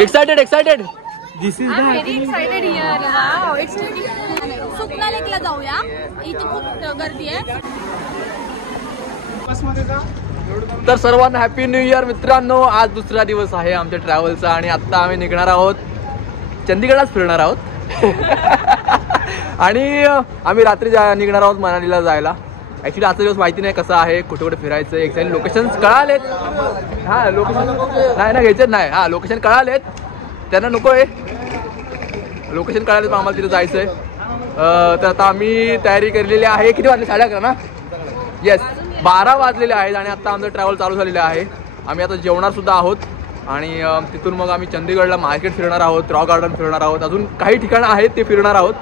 Excited excited this is very excited here. Wow it's Sukna लेकला जाऊया. इथे खूप गर्दी आहे. तर सर्वांना हॅपी न्यू इयर मित्रांनो. आज दुसरा दिवस आहे आमच्या ट्रॅव्हलचा आणि आता आम्ही निघणार आहोत. चंदीगडलाच फिरणार आहोत. आणि आम्ही रात्री निघणार आहोत मनालीला जायला. ऍक्च्युली आजचा दिवस माहिती नाही कसा आहे, कुठे कुठे फिरायचं. एक्झॅक्ट लोकेशन कळालेत. हा लोकेशन नाही ना घ्यायचे नाही. हा लोकेशन कळालेत त्यांना नको आहे. लोकेशन कळालेत आम्हाला तिथे जायचंय. तर आता आम्ही तयारी केलेली आहे. किती वाजले? 11:30 ना. येस 12 वाजलेले आहेत आणि आता आमचं ट्रॅव्हल चालू झालेलं आहे. आम्ही आता जेवणार सुद्धा आहोत आणि तिथून मग आम्ही चंदीगडला मार्केट फिरणार आहोत, रॉक गार्डन फिरणार आहोत, अजून काही ठिकाणं आहेत ते फिरणार आहोत.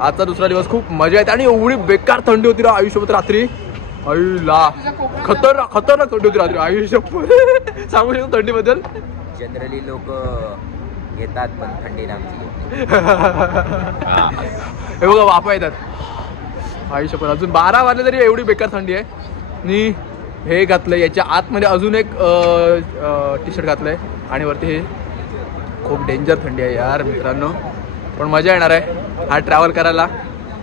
आजचा दुसरा दिवस खूप मजा येते आणि एवढी बेकार थंडी होती आयुष्यात रात्री. आईला खतरनाक खतरनाक थंडी होती रात्री आयुष्यात. सांगू शकतो थंडीबद्दल. जनरली लोक येतात पण थंडी नामची हे बघा वाफा येतात आयुष्यात. अजून 12 वाजले तरी एवढी बेकार थंडी आहे. मी हे घातलंय, याच्या आतमध्ये अजून एक टी शर्ट घातलंय आणि वरती हे खूप डेंजर थंडी आहे यार मित्रांनो. पण मजा येणार आहे हा ट्रॅव्हल करायला.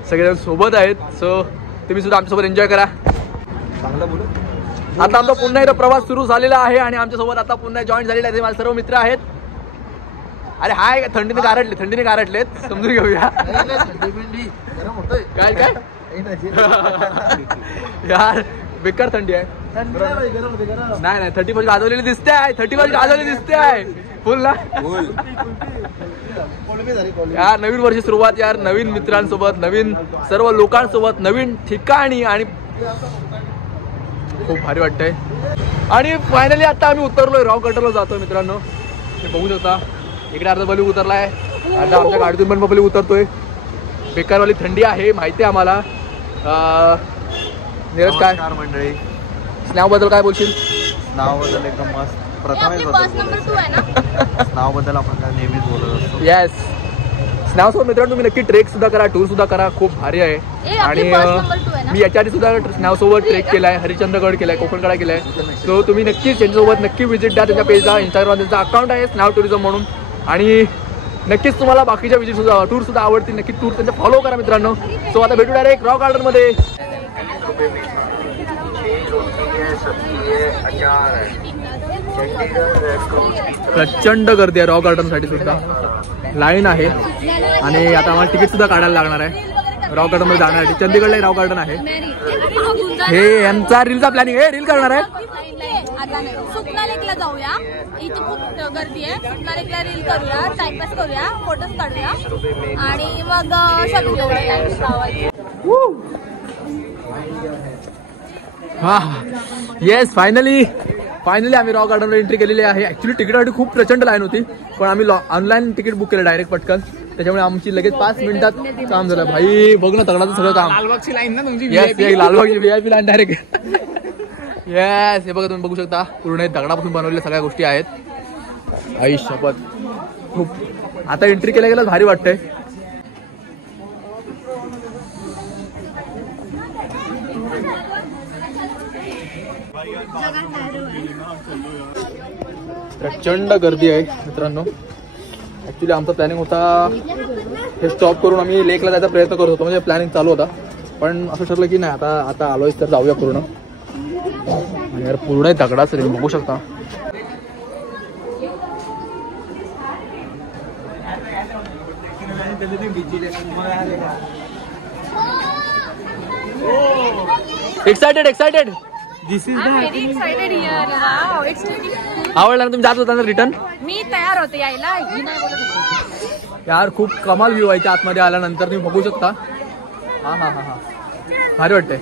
सगळेजण सोबत आहेत. सो तुम्ही सुद्धा आमच्यासोबत एन्जॉय करा. चांगलं बोलू. आता आमचा पुन्हा एकदा प्रवास सुरू झालेला आहे आणि आमच्यासोबत आता पुन्हा जॉईन झालेला आहे. माझे सर्व मित्र आहेत. अरे हाय थंडीने गारटलेत समजून घेऊया. काय काय यार बेकार थंडी आहे. नाही 30 गाजवलेली दिसते आहे. 30 गाजवलेली दिसते आहे फुल ना यार. नवीन वर्षी सुरुवात यार, नवीन मित्रांसोबत, नवीन सर्व लोकांसोबत, नवीन ठिकाणी आणि खूप भारी वाटतंय. आणि फायनली आता आम्ही उतरलोय, रॉक गार्डनला जातोय मित्रांनो. हे बघू शकता इकडे अर्धा पब्लिक उतरलाय. आता आमच्या गाडीतून पण पब्लिक उतरतोय. बेकारवाली थंडी आहे माहिती आहे आम्हाला. नीरज काय मंडळी, स्नॅवबद्दल काय बोलशील? स्नावबद्दल एकदम मस्त. प्रथमेश स्नावबद्दल आपण नेहमीच बोलत असतो. येस स्नॅवसोबत मित्रांनो तुम्ही नक्की ट्रेक सुद्धा करा, टूर सुद्धा करा. खूप भारी आहे. आणि मी याच्या आधी सुद्धा स्नॅवसोबत ट्रेक केलाय, हरिश्चंद्रगड केलाय, कोकणकडा केलाय. सो तुम्ही नक्कीच त्यांच्यासोबत नक्की व्हिजिट द्या. त्यांच्या पेजला इंस्टाग्राम त्यांचा अकाउंट आहे स्नॅव टुरिझम म्हणून. आणि नक्कीच तुम्हाला बाकीच्या विजिट सुद्धा टूर सुद्धा आवडतील. नक्की टूर त्यांच्या फॉलो करा मित्रांनो. सो आता भेटू डायरेक्ट रॉक गार्डन मध्ये. प्रचंड गर्दी आहे रॉक गार्डन साठी सुद्धा. लाईन आहे आणि आता आम्हाला तिकीट सुद्धा काढायला लागणार आहे रॉक गार्डन मध्ये जाण्यासाठी. चंदीगडला रॉक गार्डन आहे. हे यांचा रीलचा प्लॅनिंग आहे. रील करणार आहे. सुकना लेकला जाऊया. इथे खूप गर्दी आहे. सुकना लेकला रील करूया, टाइमपास करूया, फोटोज काढूया आणि मग शॉपिंग करूया. हा येस फायनली आम्ही रॉक गार्डनला एंट्री केलेली आहे. ऍक्च्युली तिकीटासाठी खूप प्रचंड लाईन होती पण आम्ही ऑनलाईन तिकीट बुक केलं डायरेक्ट पटकन. त्याच्यामुळे आमची लगेच 5 मिनिटात काम झालं. भाई बघ ना तगडाचं सगळं काम. लालबागची लाईन ना तुमची. येस लालबागची VIP लाईन डायरेक्ट. येस हे बघा तुम्ही बघू शकता पूर्ण दगडापासून बनवलेल्या सगळ्या गोष्टी आहेत. आई शपथ खूप आता एंट्री केल्या गेलं भारी वाटतंय. प्रचंड गर्दी आहे मित्रांनो. ऍक्च्युली आमचा प्लॅनिंग होता हे स्टॉप करून आम्ही लेकला जायचा प्रयत्न करत होतो. म्हणजे प्लॅनिंग चालू होता पण असं ठरलं की नाही आता आलोय तर जाऊया पूर्ण. आणि यार पूर्ण दगडाच रे बघू शकता. Excited this is very excited here. Wow it's आवडला ना? तुम्ही जात होता ना रिटर्न? मी तयार होते यायला. यार खूप कमाल व्ह्यू आहे आतमध्ये आल्यानंतर तुम्ही बघू शकता. हा भारी वाटतंय.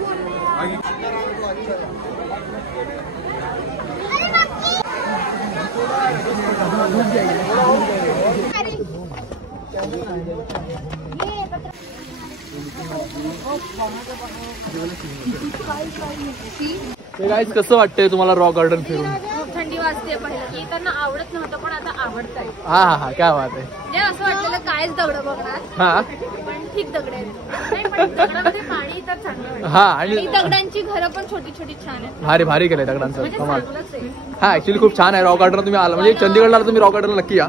गाईज कसं वाटतंय तुम्हाला रॉक गार्डन फिरून? खूप थंडी वाजते. पहिलं येताना आवडत नव्हतं पण आता आवडतंय. हा काय बात आहे. असं वाटलेलं कायच दगड बघणार हा पण ठीक दगड आहेत. नाही, पण दगडामध्ये पाणी तर चांगलं वाटतं. हा आणि आणि दगडांची घरं पण छोटी छोटी छान आहेत. भारी भारी केलंय दगडांचं म्हणजे कमाल. चांगलंच आहे. हा ऍक्च्युली खूप छान आहे. रॉक गार्डन तुम्ही आला म्हणजे चंदीगडला आला तुम्ही रॉक गार्डन नक्की या.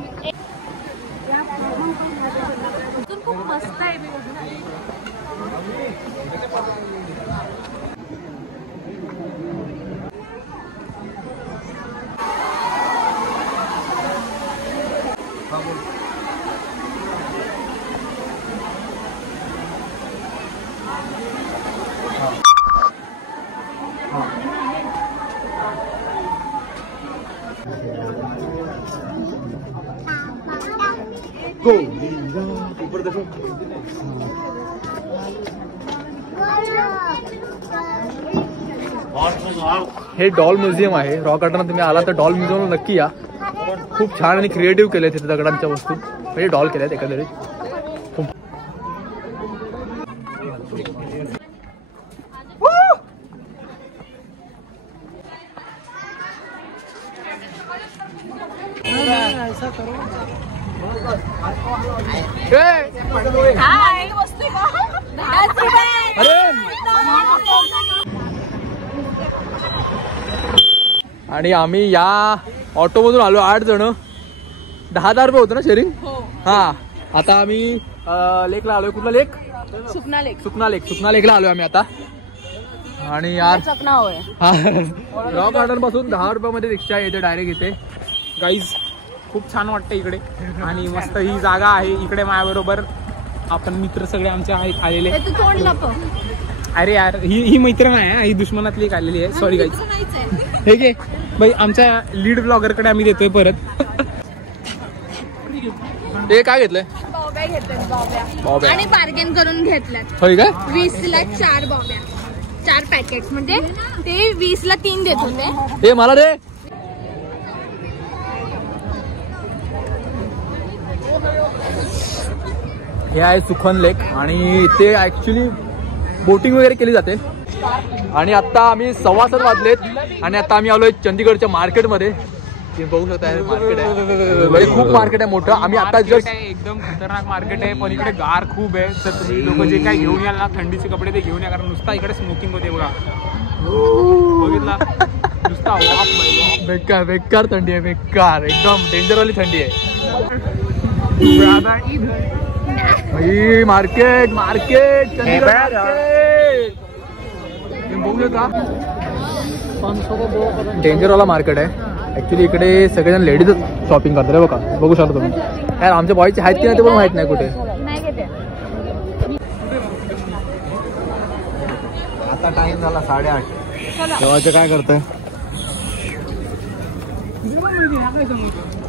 अजून खूप मस्त आहे. हे डॉल म्युझियम आहे. रॉक गार्डन तुम्ही आला तर डॉल म्युझियमला नक्की या. खूप छान आणि क्रिएटिव्ह केले तिथे दगडांच्या वस्तू म्हणजे डॉल केल्यात एकंदरीत. खूप हाय, वस्तू का? 10 रुपये. आणि आम्ही या ऑटोमधून आलो 8 जण. 10,000 रुपये होतं ना शेअरिंग. हा आता आम्ही लेकला आलोय. कुठला लेक? सुकना लेक. सुकना लेकला आलोय आम्ही आता. आणि यार चकनाव आहे. हा रॉक गार्डन पासून 10 रुपयामध्ये रिक्षा येते डायरेक्ट इथे. गाईज खूप छान वाटतं इकडे आणि मस्त ही जागा आहे. इकडे माझ्याबरोबर आपण मित्र सगळे आमचे आहेत आलेले. तू तोंड लपव. अरे यार ही मैत्रीण आहे, ही दुश्मनातली एक आलेली आहे. Sorry guys. हे घे बाई, आमच्या लीड ब्लॉगरकडे आम्ही देतोय परत. ते काय घेतलंय? बॉब्या घेतल्यात. बॉब्या. बॉब्या आणि बार्गेन करून घेतल्यात. होय काय? 20ला 4 बॉब्या. 4 पॅकेट म्हणजे ते 20ला 3 देत होते. हे मला दे. हे आहे सुखन लेक आणि इथे ऍक्च्युली बोटिंग वगैरे केली जाते. आणि आता आम्ही 7:15 वाजलेत आणि आता आम्ही आलोय चंदीगडच्या मार्केटमध्ये. तुम्ही बघू शकता मार्केट आहे म्हणजे खूप मार्केट आहे मोठं. आम्ही आता जस्ट एकदम खतरनाक मार्केट आहे, पण इकडे गार खूप आहे. तर तुम्ही लोक जे काय घेऊन याल ना थंडीचे कपडे ते घेऊन या, कारण नुसता इकडे स्मोकिंग होते बघा. बघितला नुसता बेकार बेकार थंडी आहे. बेकार एकदम डेंजरवाली थंडी आहे. मार्केट मार्केट चंदीगड बघू शकता. डेंजरवाला मार्केट आहे ऍक्च्युली. इकडे सगळेजण लेडीजच शॉपिंग करतात बघा. बघू शकता तुम्ही. यार आमच्या बॉयचे आहेत की नाही ते पण माहित नाही कुठे. आता टाइम झाला 8:30. जेवायचं काय करतोय?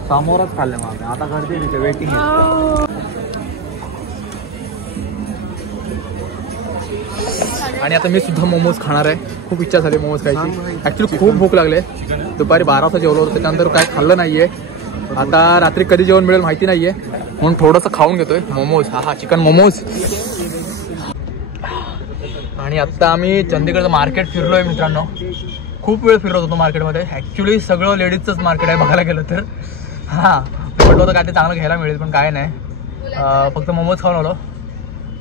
समोरच खाल्लं मग आता गर्दी तिथे वेटिंग आहे. आणि आता मी सुद्धा मोमोज खाणार आहे. खूप इच्छा झाली मोमोज खायची. ऍक्च्युली खूप भूक लागले. दुपारी 12 वाजता जेवलो होतं, त्याच्यानंतर काय खाल्लं नाहीये. आता रात्री कधी जेवण मिळेल माहिती नाहीये, म्हणून थोडंसं खाऊन घेतोय मोमोज. हा चिकन मोमोज. आणि आता आम्ही चंदीगडचं मार्केट फिरलोय मित्रांनो. खूप वेळ फिरत होतो मार्केटमध्ये. ऍक्च्युली सगळं लेडीजचंच मार्केट आहे बघायला गेलं तर. हां म्हटलं होतं काय ते चांगलं घ्यायला मिळेल, पण काय नाही. फक्त मोमोज खाऊन आलो,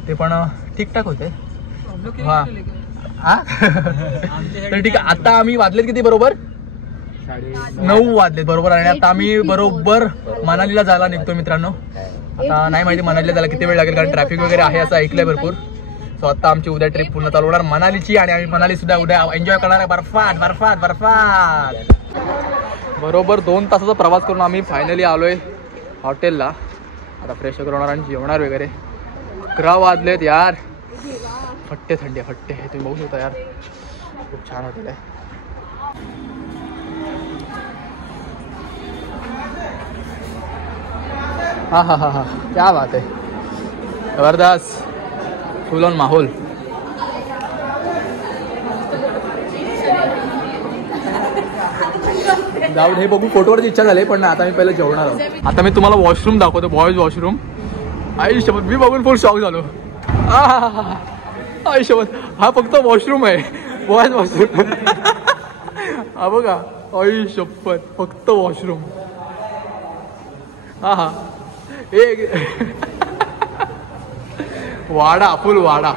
ते पण ठीकठाक होते. हा हा तर ठीक आहे. आता आम्ही वाजलेत किती? बरोबर 9 वाजलेत बरोबर. आणि आता आम्ही बरोबर मनालीला जायला निघतो मित्रांनो. आता नाही माहिती मनालीला जायला किती वेळ लागेल, कारण ट्रॅफिक वगैरे आहे असं ऐकलंय भरपूर. सो आता आमची उद्या ट्रिप पूर्ण चालू होणार मनालीची. आणि आम्ही मनाली सुद्धा उद्या एन्जॉय करणार आहे बर्फात बर्फात बर्फात. बरोबर 2 तासाचा प्रवास करून आम्ही फायनली आलोय हॉटेलला. आता फ्रेश वगैरे होणार आणि जेवणार वगैरे. 11 वाजलेत यार. फट्टे थंडी आहे फट्टे. हे तुम्ही बघू शकता यार, खूप छान हॉटेल आहे. हा हा हा हा क्या बात आहे. जबरदस्त फुल ऑन माहोल. जाऊ हे बघू. फोटोवरची इच्छा झाली पण आता मी पहिलं जेवणार आहोत. आता मी तुम्हाला वॉशरूम दाखवतो, बॉयज वॉशरूम. आयुष्यभर मी बघून फुल शॉक झालो. आयुष्यभर हा फक्त वॉशरूम आहे, बॉयज वॉशरूम. हा बघा आयुष्यभर फक्त वॉशरूम. हा हा एक वाडा फुल वाडा